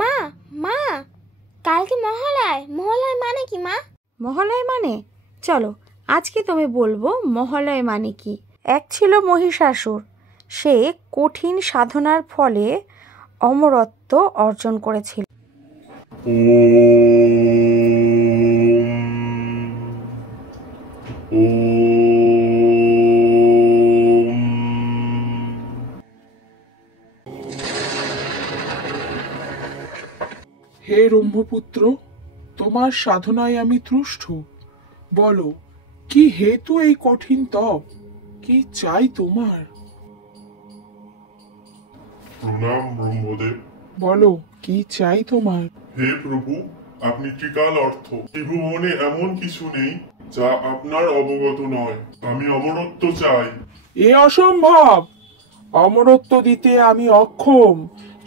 মা মা, কালকে মহালয়। মহালয় মানে কি মা? মহালয় মানে, চলো আজকে তুমি বলবো মহালয় মানে কি। এক ছিল মহিষাসুর। সে কঠিন সাধনার ফলে অমরত্ব অর্জন করেছিল। হে ব্রহ্মপুত্র, তোমার সাধনায় আমি তুষ্ট। বলো, কি হেতু এই কঠিন তপ? কি চাই তোমার? প্রণাম ব্রহ্মদেব। বলো, কি চাই তোমার? হে প্রভু, আপনি ত্রিকাল অর্থ। ত্রিভুবনে এমন কিছু নেই যা আপনার অবগত নয়। আমি অমরত্ব চাই। এ অসম্ভব। অমরত্ব দিতে আমি অক্ষম।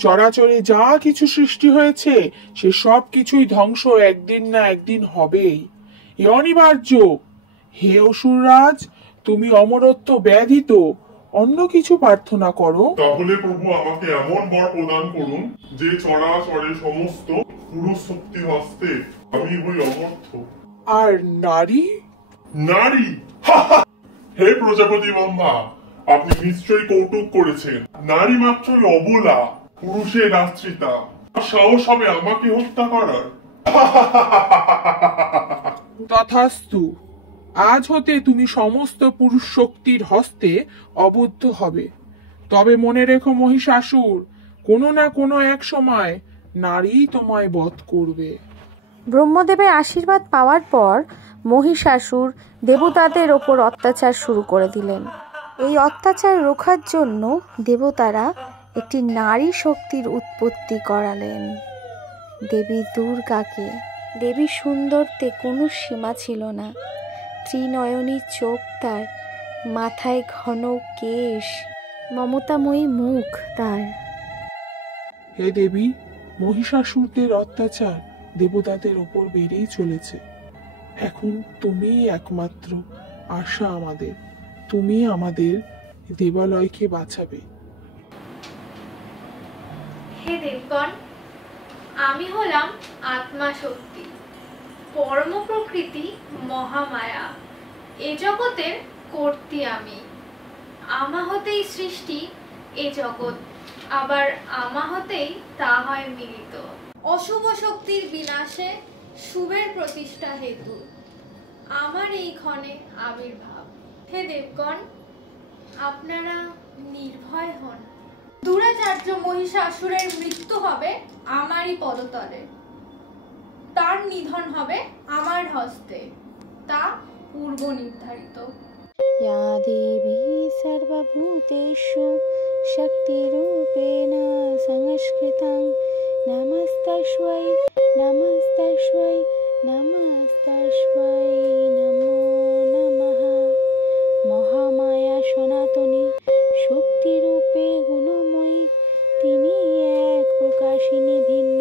চরাচরে যা কিছু সৃষ্টি হয়েছে সে সব কিছুই ধ্বংস একদিন না একদিন হবেই। এ অনিবার্য। হে অসুররাজ, তুমি অমরত্ব ব্যতীত অন্য কিছু প্রার্থনা করো। তাহলে প্রভু আমাকে এমন বর প্রদান করুন যে চরাচরে সমস্ত পুরুষ শক্তি হস্তে আমি হই অমর্থ। আর নারী? নারী? হে প্রজাপতি ব্রহ্মা, আপনি নিশ্চয়ই কৌতুক করেছেন। নারী মাত্রই অবলা, পুরুষের আশ্রিতা। সাহস হবে আমাকে হত্যা করার? তথাস্তু। আজ হতে তুমি সমস্ত পুরুষ শক্তির হস্তে অবদ্ধ হবে। তবে মনে রেখো মহিষাসুর, কোনো না কোনো এক সময় নারী তোমায় বধ করবে। ব্রহ্মদেবের আশীর্বাদ পাওয়ার পর মহিষাসুর দেবতাদের ওপর অত্যাচার শুরু করে দিলেন। এই অত্যাচার রোখার জন্য দেবতারা একটি নারী শক্তির উৎপত্তি করালেন, দেবী দুর্গাকে। দেবী সৌন্দর্যে কোনো সীমা ছিল না। ত্রিনয়নী চোখ তার, মাথায় ঘন কেশ, মমতাময়ী মুখ তার। হে দেবী, মহিষাসুরদের অত্যাচার দেবতাদের উপর বেড়েই চলেছে। এখন তুমিই একমাত্র আশা আমাদের। তুমি আমাদের দেবালয়কে বাঁচাবে। হে দেবগণ, আমি হলাম আত্মা শক্তি, পরম প্রকৃতি মহামায়া। এ জগতের কর্ত্রী আমি। আমা হতেই সৃষ্টি এ জগৎ, আবার আমা হতেই তা হয় মিলিত। অশুভ শক্তির বিনাশে শুভের প্রতিষ্ঠা হেতু আমার এই ক্ষণে আবির্ভাব। হে দেবগণ, আপনারা নির্ভয় হন। দুরাচার্য মহিষাসুরের মৃত্যু হবে আমারই পদতলে। তার নিধন হবে আমার হস্তে, তা পূর্ব নির্ধারিত। या देवी सर्वभूतेषु शक्तिरूपेण संस्कृतं नमस्तस्मै नमस्तस्मै नमस्तस्मै नमो नमः। মহামায়া সনাতনী শক্তিরূপে গুণময়ী, তিনি এক প্রকাশিনী ভিন্ন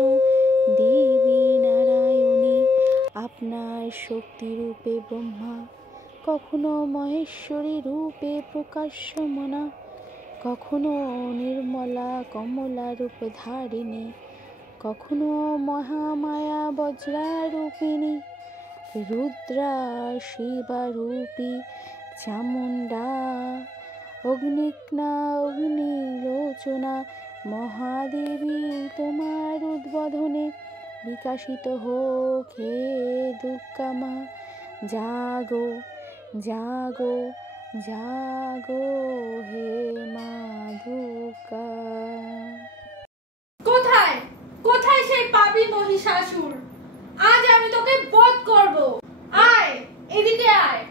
দেবী নারায়ণী। আপনার শক্তিরূপে ব্রহ্মা, কখনো মহেশ্বরী রূপে প্রকাশ্যমনা, কখনো নির্মলা কমলা রূপে ধারিণী, কখনো মহামায়া বজ্রারূপিণী, রুদ্রা শিবা রূপী চামুণ্ডা, অগ্নিকনা অগ্নিলোচনা মহাদেবী। তোমার উদ্বোধনে বিকাশিত হোক হে দুর্গা মা। জাগো জাগো জাগো হে মা দুর্গা। কোথায় কোথায় সেই পাপী মহিষাসুর? আজ আমি তোকে বধ করব। আয় এদিকে আয়,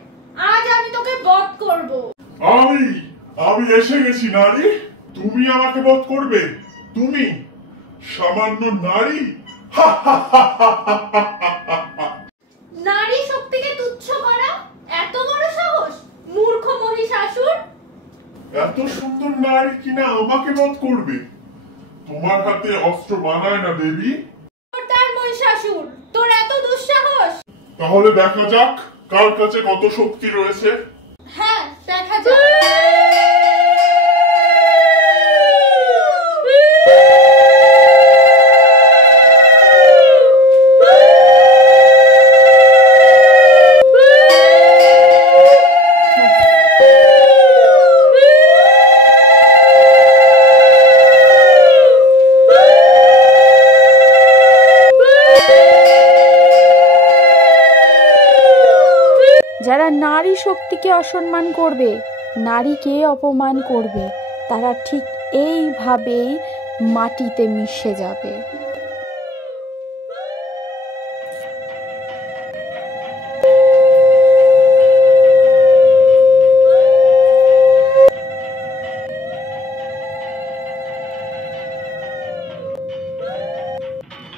আজ আমি তোকে বধ করব। আমি এসে গেছি নারী। তুমি আমাকে বধ করবে? তুমি সামান্য নারী? নারী শক্তিকে তুচ্ছ করা এত বড় সাহস মূর্খ মহিষাসুর! এত সুন্দর নারী কিনা আমাকে বধ করবে? তোমার হাতে অস্ত্র মানায় না দেবী। তার মহিষাসুর, তোর এত দুঃসাহস! তাহলে দেখা যাক কার কাছে কত শক্তি রয়েছে। হ্যাঁ, দেখা যাক। নারী শক্তিকে অসম্মান করবে, নারীকে অপমান করবে, তারা ঠিক এইভাবেই মাটিতে মিশে যাবে।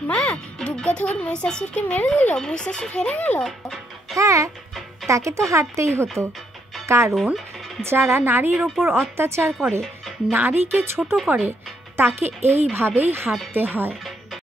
মা, দুর্গা ঠাকুর মহিষাসুরকে মেরে দিল, মহিষাসুর হেরে গেল। হ্যাঁ, তাকে তো হারতেই হতো, কারণ যারা নারীর ওপর অত্যাচার করে, নারীকে ছোট করে, তাকে এইভাবেই হারতে হয়।